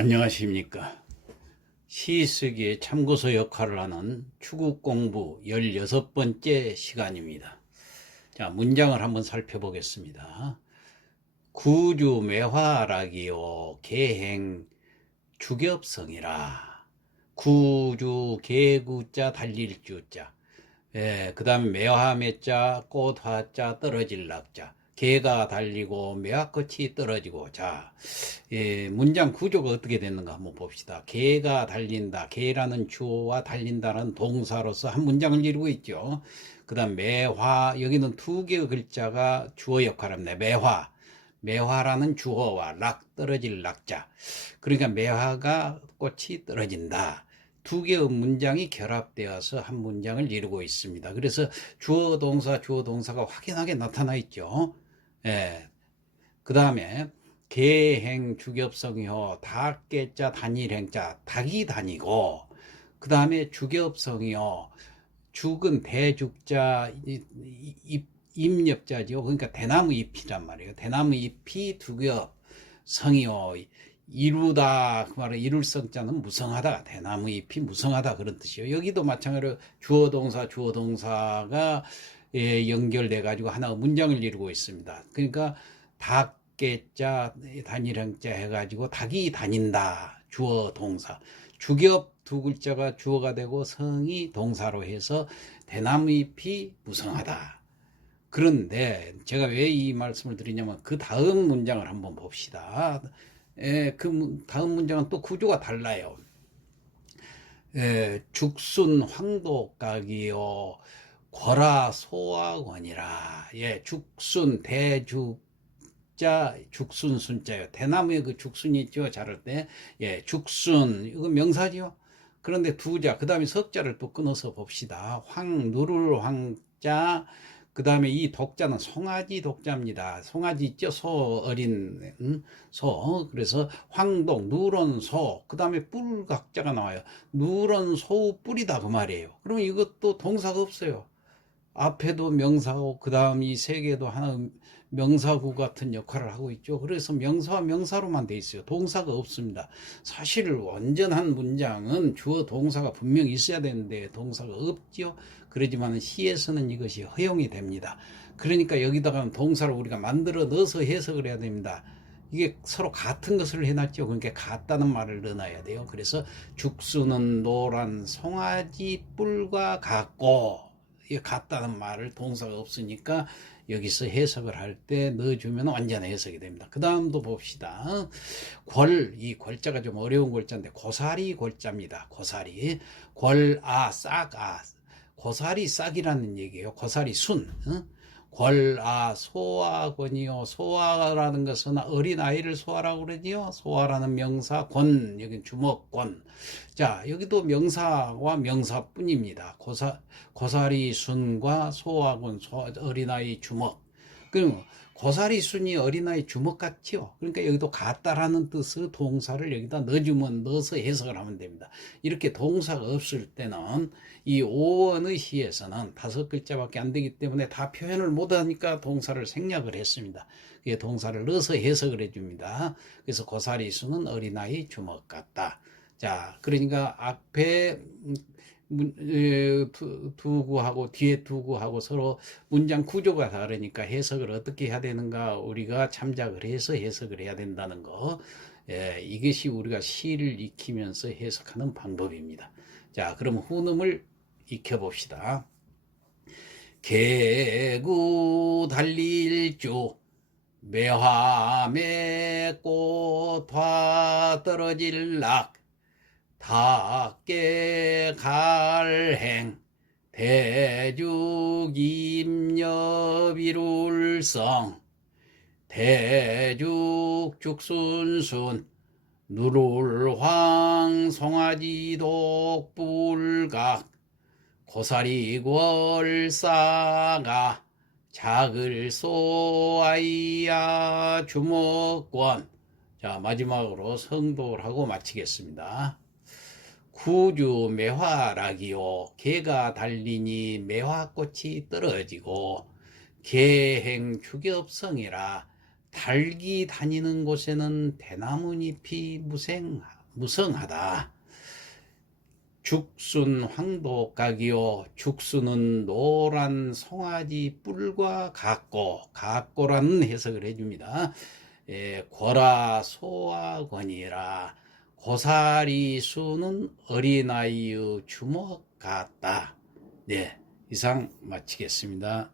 안녕하십니까. 시쓰기의 참고서 역할을 하는 추국 공부 16번째 시간입니다. 자, 문장을 한번 살펴보겠습니다. 구주 매화락이요, 개행 주겹성이라. 구주 개구자 달릴 주자. 예, 그 다음에 매화매자 꽃화자 떨어질 낙자. 개가 달리고 매화꽃이 떨어지고 자 예, 문장 구조가 어떻게 됐는가 한번 봅시다. 개가 달린다. 개라는 주어와 달린다는 동사로서 한 문장을 이루고 있죠. 그 다음 매화 여기는 두 개의 글자가 주어 역할을 합니다. 매화 매화라는 주어와 락 떨어질 낙자 그러니까 매화가 꽃이 떨어진다. 두 개의 문장이 결합되어서 한 문장을 이루고 있습니다. 그래서 주어 동사 주어 동사가 확연하게 나타나 있죠. 예. 그 다음에 개행 주겹성이요 닭개자 단일행자 닭이 다니고 그 다음에 주겹성이요 죽은 대죽자 잎 잎엽자죠 그러니까 대나무 잎이란 말이에요. 대나무 잎이 두겹 성이요 이루다 그 말은 이룰 성자는 무성하다. 대나무 잎이 무성하다. 그런 뜻이요. 여기도 마찬가지로 주어 동사 주어 동사가 예, 연결돼 가지고 하나 문장을 이루고 있습니다. 그러니까 닭개자 단일형자 해가지고 닭이 다닌다 주어 동사 주겹 두 글자가 주어가 되고 성이 동사로 해서 대나무 잎이 무성하다. 그런데 제가 왜 이 말씀을 드리냐면 그 다음 문장을 한번 봅시다. 예, 그 문- 다음 문장은 또 구조가 달라요. 예, 죽순 황도각이요. 거라 소화권이라. 예 죽순 대죽자 죽순 순자요. 대나무에 그 죽순이 있죠 자를 때예 죽순 이거 명사지요 그런데 두자 그 다음에 석자를 또 끊어서 봅시다. 황 누를 황자 그 다음에 이 독자는 송아지 독자입니다. 송아지 있죠? 소 어린 음, 소. 그래서 황독 누런 소 그 다음에 뿔 각자가 나와요. 누런 소 뿔이다 그 말이에요. 그러면 이것도 동사가 없어요 앞에도 명사고 그 다음 이 세 개도 하나 명사구 같은 역할을 하고 있죠. 그래서 명사와 명사로만 돼 있어요. 동사가 없습니다. 사실 완전한 문장은 주어 동사가 분명히 있어야 되는데 동사가 없죠. 그러지만 시에서는 이것이 허용이 됩니다. 그러니까 여기다가 동사를 우리가 만들어 넣어서 해석을 해야 됩니다. 이게 서로 같은 것을 해놨죠. 그러니까 같다는 말을 넣어놔야 돼요. 그래서 죽수는 노란 송아지 뿔과 같고 같다는 말을 동사가 없으니까 여기서 해석을 할 때 넣어주면 완전 해석이 됩니다. 그 다음도 봅시다. 궐, 이 궐자가 좀 어려운 궐자인데 고사리 궐자입니다. 고사리. 궐, 아, 싹, 아. 고사리 싹이라는 얘기예요. 고사리 순. 어? 궐, 아, 소아권이요. 소아라는 것은 어린 아이를 소아라고 그러지요. 소아라는 명사, 권, 여기 주먹권. 자, 여기도 명사와 명사뿐입니다. 고사, 고사리 순과 소아권, 소, 어린 아이 주먹. 그럼 고사리 순이 어린아이 주먹 같지요. 그러니까 여기도 같다라는 뜻의 동사를 여기다 넣어주면 넣어서 해석을 하면 됩니다. 이렇게 동사가 없을 때는 이 오원의 시에서는 다섯 글자밖에 안 되기 때문에 다 표현을 못하니까 동사를 생략을 했습니다. 그게 동사를 넣어서 해석을 해줍니다. 그래서 고사리 순은 어린아이 주먹 같다. 자, 그러니까 앞에 두, 두구하고 뒤에 두 구하고 서로 문장 구조가 다르니까 해석을 어떻게 해야 되는가 우리가 참작을 해서 해석을 해야 된다는 거. 예, 이것이 우리가 시를 익히면서 해석하는 방법입니다. 자, 그럼 후음을 익혀봅시다. 개구 달릴 주 매화매 꽃화 떨어질 낙 닭개 갈행 대죽 임여비룰성 대죽 죽순순 누룰황 송아지 독불각 고사리 월사가 작을 소아이야 주먹권 자 마지막으로 성도를 하고 마치겠습니다. 구주 매화락이요 개가 달리니 매화꽃이 떨어지고 개행 추겹성이라 달기 다니는 곳에는 대나무잎이 무생, 무성하다. 죽순 황도각이요 죽순은 노란 송아지 뿔과 같고 같고라는 해석을 해줍니다. 예, 고라 소화권이라 고사리 수는 어린아이의 주먹 같다. 네, 이상 마치겠습니다.